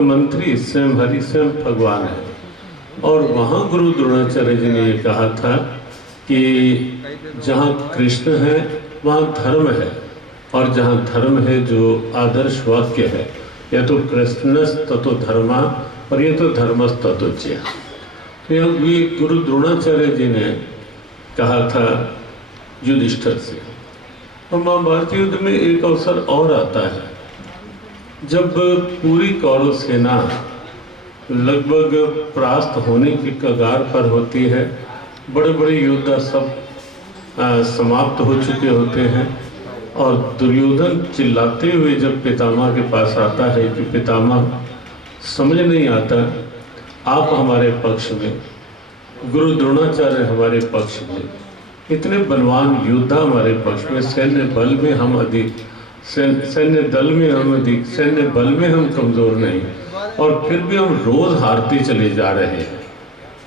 मंत्री स्वयं हरि स्वयं भगवान है। और वहाँ गुरु द्रोणाचार्य जी ने ये कहा था कि जहाँ कृष्ण है वहाँ धर्म है, और जहाँ धर्म है जो आदर्श वाक्य है, यह तो कृष्णस् ततो धर्मा और ये तो धर्मस् ततो ज्ञा। तो ये गुरु द्रोणाचार्य जी ने कहा था युधिष्ठिर से। और महाभारत युद्ध में एक अवसर और आता है जब पूरी कौरव सेना लगभग परास्त होने की कगार पर होती है। बड़े बड़े योद्धा सब समाप्त हो चुके होते हैं और दुर्योधन चिल्लाते हुए जब पितामह के पास आता है कि पितामह समझ नहीं आता, आप हमारे पक्ष में, गुरु द्रोणाचार्य हमारे पक्ष में, इतने बलवान योद्धा हमारे पक्ष में, सैन्य बल में हम अधिक, सैन्य दल में हम अधिक, सैन्य बल में हम कमजोर नहीं, और फिर भी हम रोज हारते चले जा रहे हैं,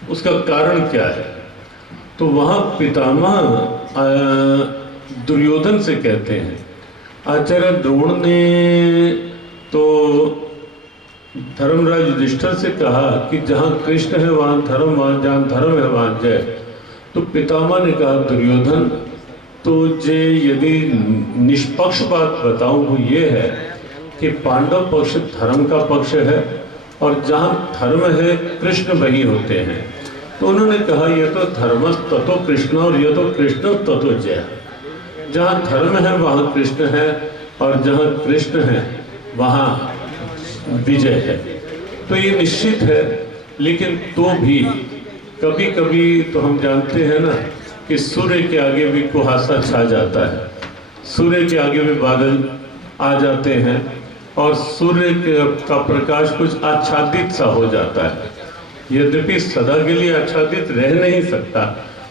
उसका कारण क्या है? तो वहाँ पितामह दुर्योधन से कहते हैं, आचार्य द्रोण ने तो धर्मराज युधिष्ठिर से कहा कि जहाँ कृष्ण है वहाँ धर्म, वहाँ जहाँ धर्म है वहाँ जय। तो पितामह ने कहा दुर्योधन, तो जे यदि निष्पक्ष बात बताऊं वो ये है कि पांडव पक्ष धर्म का पक्ष है, और जहाँ धर्म है कृष्ण वही होते हैं। तो उन्होंने कहा यह तो धर्मस् ततो कृष्ण और यह तो कृष्ण ततो जय। जहाँ धर्म है वहाँ कृष्ण है, और जहाँ कृष्ण है वहाँ विजय है। तो ये निश्चित है, लेकिन तो भी कभी कभी तो हम जानते हैं ना कि सूर्य के आगे भी कुहासा छा जाता है, सूर्य के आगे भी बादल आ जाते हैं, और सूर्य का प्रकाश कुछ आच्छादित सा हो जाता है। यद्यपि सदा के लिए आच्छादित रह नहीं सकता,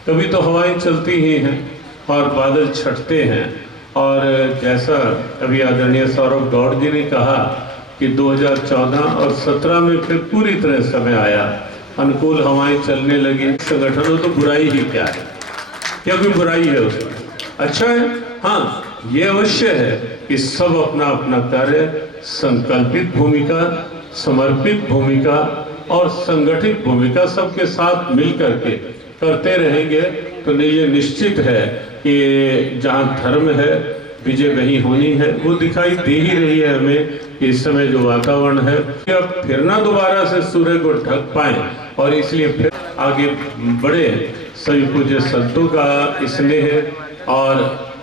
कभी तो हवाएं चलती ही हैं और बादल छटते हैं। और जैसा अभी आदरणीय सौरभ गौड़ जी ने कहा कि 2014 और 17 में फिर पूरी तरह समय आया, अनुकूल हवाएं चलने लगी। संगठन हो तो बुराई ही क्या है, क्या कोई बुराई है उसमें? अच्छा है। हाँ, ये अवश्य है कि सब अपना अपना कार्य संकल्पित भूमिका, समर्पित भूमिका और संगठित भूमिका सबके साथ मिल करके करते रहेंगे तो ये निश्चित है कि जहाँ धर्म है विजय वही होनी है। वो दिखाई दे ही रही है हमें कि इस समय जो वातावरण है कि अब फिर ना दोबारा से सूर्य को ढक पाए, और इसलिए फिर आगे बढ़े। सभी पूज्य संतों का स्नेह और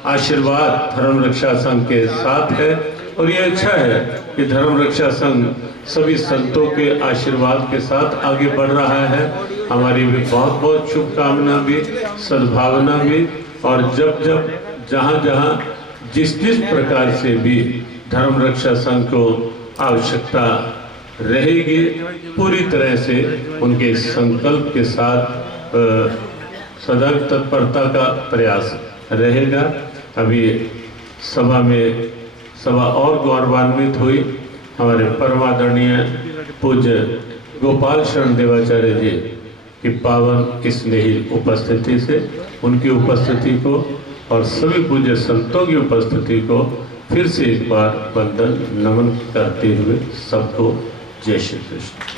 आशीर्वाद धर्म रक्षा संघ के साथ है, और ये अच्छा है कि धर्म रक्षा संघ सभी संतों के आशीर्वाद के साथ आगे बढ़ रहा है। हमारी भी बहुत बहुत शुभकामना भी, सद्भावना भी, और जब जब जहाँ जहाँ जिस प्रकार से भी धर्म रक्षा संघ को आवश्यकता रहेगी, पूरी तरह से उनके संकल्प के साथ सदा तत्परता का प्रयास रहेगा। अभी सभा और गौरवान्वित हुई हमारे परमादरणीय पूज्य गोपाल शरण देवाचार्य जी की पावन स्नेही उपस्थिति से, उनकी उपस्थिति को और सभी पूज्य संतों की उपस्थिति को फिर से एक बार वंदन नमन करते हुए सबको जय श्री कृष्ण।